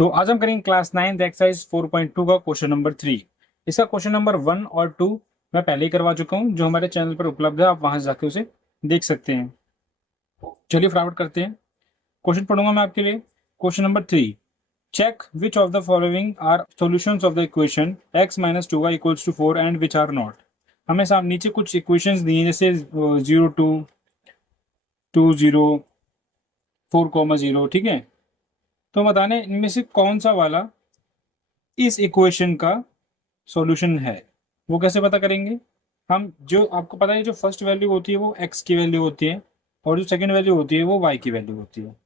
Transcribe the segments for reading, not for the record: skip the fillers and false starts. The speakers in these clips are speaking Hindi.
तो आज हम करेंगे क्लास 9 एक्सरसाइज 4.2 का क्वेश्चन नंबर 3। इसका क्वेश्चन नंबर 1 और 2 मैं पहले ही करवा चुका हूं, जो हमारे चैनल पर उपलब्ध है, आप वहां से जाके उसे देख सकते हैं। चलिए फटाफट करते हैं। क्वेश्चन पढ़ूंगा मैं आपके लिए। Question number 3, check which of the following are solutions of the equation x minus 2y equals to 4 and which are not. हमें सामने नीचे कुछ इक्वेशंस दी हैं, जैसे 0 2 2 0 4, 0, ठीक है। तो बताने इनमें से कौन सा वाला इस इक्वेशन का सॉल्यूशन है। वो कैसे पता करेंगे? हम जो आपको पता है, जो फर्स्ट वैल्यू होती है वो x की वैल्यू होती है, और जो सेकंड वैल्यू होती है वो y की वैल्यू होती है।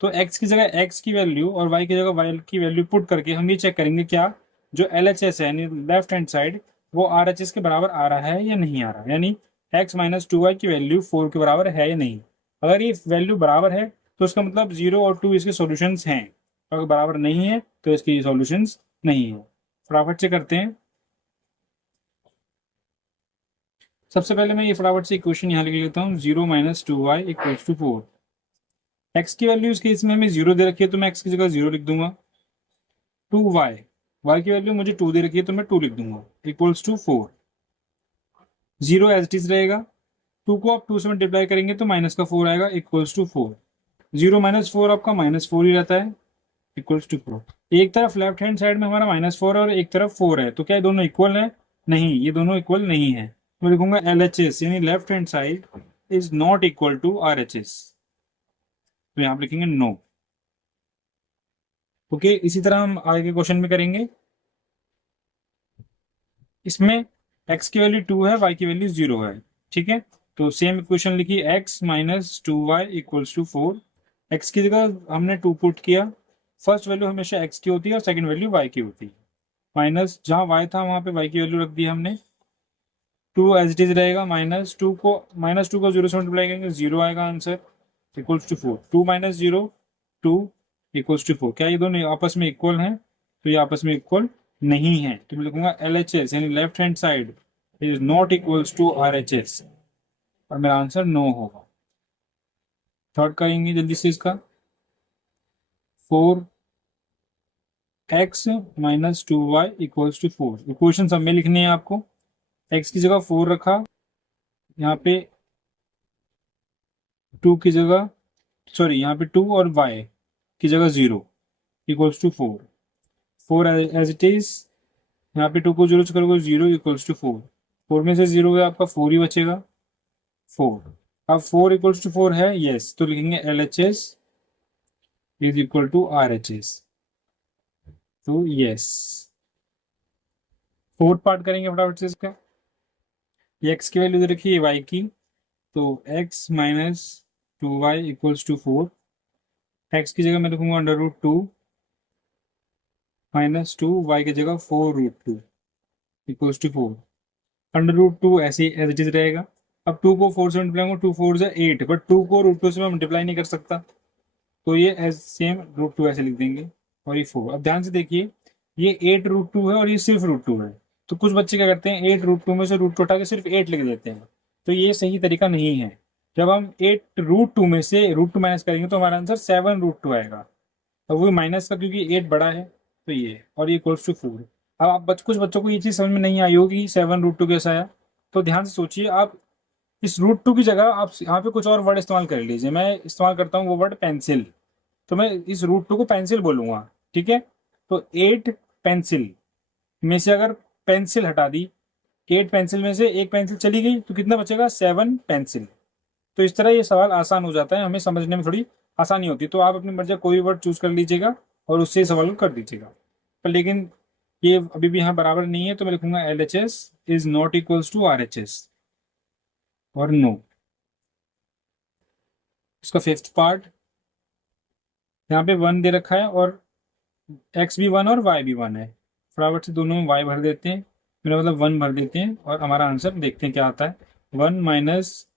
तो x की जगह x की वैल्यू और y की जगह y की वैल्यू पुट करके हम ये चेक करेंगे क्या जो LHS है यानी लेफ्ट हैंड साइड वो RHS के बराबर आ रहा है या नहीं आ रहा है, यानी x माइनस 2y की वैल्यू 4 के बराबर है या नहीं। अगर ये वैल्यू बराबर है तो उसका मतलब 0 और 2 इसके सॉल्यूशंस हैं, अगर बराबर नहीं है तो इसके सॉल्यूशंस नहीं है। फटाफट से करते हैं। सबसे पहले मैं ये फटाफट से इक्वेशन यहाँ लिख लेता हूँ, 0 minus 2y equals to 4। X की वैल्यू इस केस में हमें 0 दे रखी है तो मैं एक्स की जगह 0 लिख दूंगा। 2y, y की वैल्यू मुझे 2 दे रखी है तो मैं 2 लिख दूंगा, equals to 4। 0 as it is रहेगा, 2 को आप 2 से मल्टीप्लाई करेंगे तो माइनस का 4 आएगा, इक्वल्स टू 4। 0 माइनस 4 आपका माइनस 4 ही रहता है, इक्वल्स टू 4। एक तरफ लेफ्ट हैंड साइड में हमारा माइनस 4 और एक तरफ 4 है, तो क्या ये दोनों इक्वल है? नहीं, ये दोनों इक्वल नहीं है। मैं लिखूंगा LHS यानी left hand side is not equal to RHS, तो यहाँ पे लिखेंगे नो। ओके, इसी तरह हम आगे के क्वेश्चन में करेंगे। इसमें x की वैल्यू 2 है, y की वैल्यू 0 है, ठीक है। तो सेम इक्वेशन लिखी, x minus 2y equals to 4। x की जगह हमने 2 पुट किया। फर्स्ट वैल्यू हमेशा x की होती है और सेकंड वैल्यू y की होती है। माइनस जहां y था वहां पे y की वैल्यू रख दी हमने। 2 एज इट इज रहेगा, माइनस टू को 0 से मल्टीप्लाई करेंगे 0 आएगा answer, equals to 4। 2 minus 0 2 equals to 4। क्या ये दोनों आपस में इक्वल हैं? तो ये आपस में इक्वल नहीं है, तो मैं लिखूंगा LHS यानी left hand side is not equals to RHS, और मेरा आंसर नो होगा। थर्ड करेंगे जल्दी से इसका। 4x minus 2y equals to 4। Equation सब में लिखनी है आपको। x की जगह 4 रखा, यहाँ पे 2 की जगह, सॉरी यहाँ पे 2 और y की जगह 0 equals to 4। 4 as it is, यहाँ पे 2 को 0 से करोगे 0 इक्वल्स टू 4। 4 में से 0 गया आपका 4 ही बचेगा, 4। अब 4 इक्वल्स टू 4 है, यस, तो लिखेंगे LHS is equal to RHS, तो यस। फोर्थ पार्ट करेंगे फटाफट से इसका। ये x की वैल्यू दे रखी है y की, तो x minus 2y equals to 4। x की जगह मैं लिखूंगा √2 माइनस 2, y की जगह 4√2 इक्वल्स टू 4। √2 ऐसे एज इट इज रहेगा। अब 2 को 4 से मल्टीप्लाई करूँ, 2 4 से 8, बट 2 को √2 से मैं मल्टीप्लाई नहीं कर सकता, तो ये एज सेम √2 ऐसे लिख देंगे, और ये 4। अब ध्यान से देखिए, ये 8√2 है और ये सिर्फ √2 है। तो कुछ बच्चे क्या करते हैं, 8√2 में से √2 उठा के सिर्फ 8 लिख देते हैं, तो ये सही तरीका नहीं है। जब हम 8√2 में से √2 माइनस करेंगे तो हमारा आंसर 7√2 आएगा। अब वो माइनस का, क्योंकि 8 बड़ा है, तो ये, और ये इक्वल्स टू 4। अब आप कुछ बच्चों को ये चीज़ समझ में नहीं आई होगी 7√2 कैसा आया, तो ध्यान से सोचिए। आप इस √2 की जगह आप यहाँ पे कुछ और वर्ड इस्तेमाल कर लीजिए। मैं इस्तेमाल करता हूँ वो वर्ड पेंसिल, तो मैं इस √2 को पेंसिल बोलूंगा, ठीक है। तो 8 पेंसिल में से अगर पेंसिल हटा दी, 8 पेंसिल में से एक पेंसिल चली गई, तो कितना बचेगा? 7 पेंसिल। तो इस तरह ये सवाल आसान हो जाता है, हमें समझने में थोड़ी आसानी होती है। तो आप अपनी मर्जी का कोई वर्ड चूज कर लीजिएगा और उससे सवाल को कर दीजिएगा। पर लेकिन ये अभी भी यहाँ बराबर नहीं है, तो मैं लिखूंगा LHS is not equals to RHS, और नो। इसका फिफ्थ पार्ट, यहाँ पे 1 दे रखा है और x भी 1 और y भी 1 है। फटाफट से दोनों में y भर देते हैं, मेरा मतलब 1 भर देते हैं, और हमारा आंसर देखते हैं क्या आता है। 1 माइनस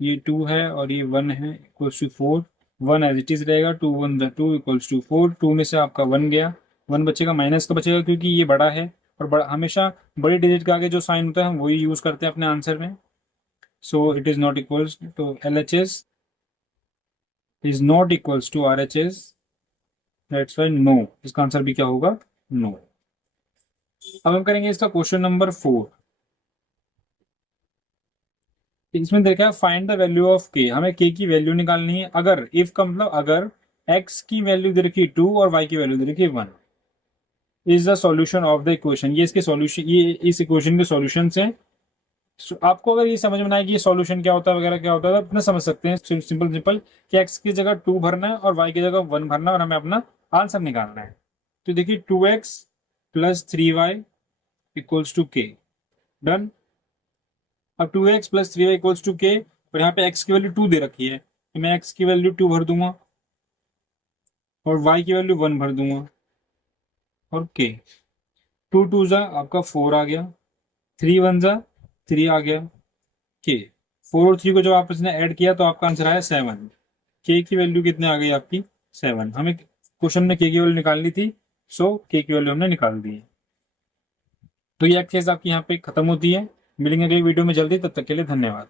ये 2 है और ये 1 है, equals to 4। 1 as it is रहेगा, 2 1 2 इक्वल्स टू 4। 2 में से आपका 1 गया, 1 बचेगा, माइनस का बचेगा क्योंकि ये बड़ा है, और बड़ा हमेशा बड़ी डिजिट के आगे जो साइन होता है हम वही यूज करते हैं अपने आंसर में। So it is not equals, तो LHS is not equals to RHS, that's why no, इसका आंसर भी क्या होगा, नो। अब हम करेंगे इसका क्वेश्चन नंबर 4। इसमें देखा है फाइंड द वैल्यू ऑफ के, हमें के की वैल्यू निकालनी है अगर, इफ का मतलब अगर एक्स की वैल्यू दे रखी 2 और वाई की वैल्यू दे रखी 1, is the solution of the equation, ये इसके सॉल्यूशन, ये इस इक्वेशन के सॉल्यूशंस हैं। आपको अगर ये समझ में ना आए कि ये सॉल्यूशन क्या होता है वगैरह क्या होता है, तो अपना समझ सकते हैं सिंपल सिंपल कि एक्स की जगह 2 भरना है और वाई की जगह 1 भरना है और हमें अपना आंसर निकालना है। तो देखिए 2x plus 3y equals to k, done. अब 2x plus 3y equals to के, और यहाँ पे x की वैल्यू 2 दे रखी है, तो मैं x की वैल्यू 2 भर दूंगा और y की वैल्यू 1 भर दूंगा और k। 2 2 जा आपका 4 आ गया, 3 1 जा 3 आ गया, के 4 और 3 को जब आपस ने ऐड किया तो आपका आंसर आया 7। के की वैल्यू कितने आ गई आपकी, 7। हमें क्वेश्चन में के की वैल्यू निकालनी थी, सो के की वैल्यू हमने निकाल दी है। तो ये एक्सरसाइज आपकी यहाँ पे खत्म होती है। मिलेंगे अगली वीडियो में जल्दी, तब तक के लिए धन्यवाद।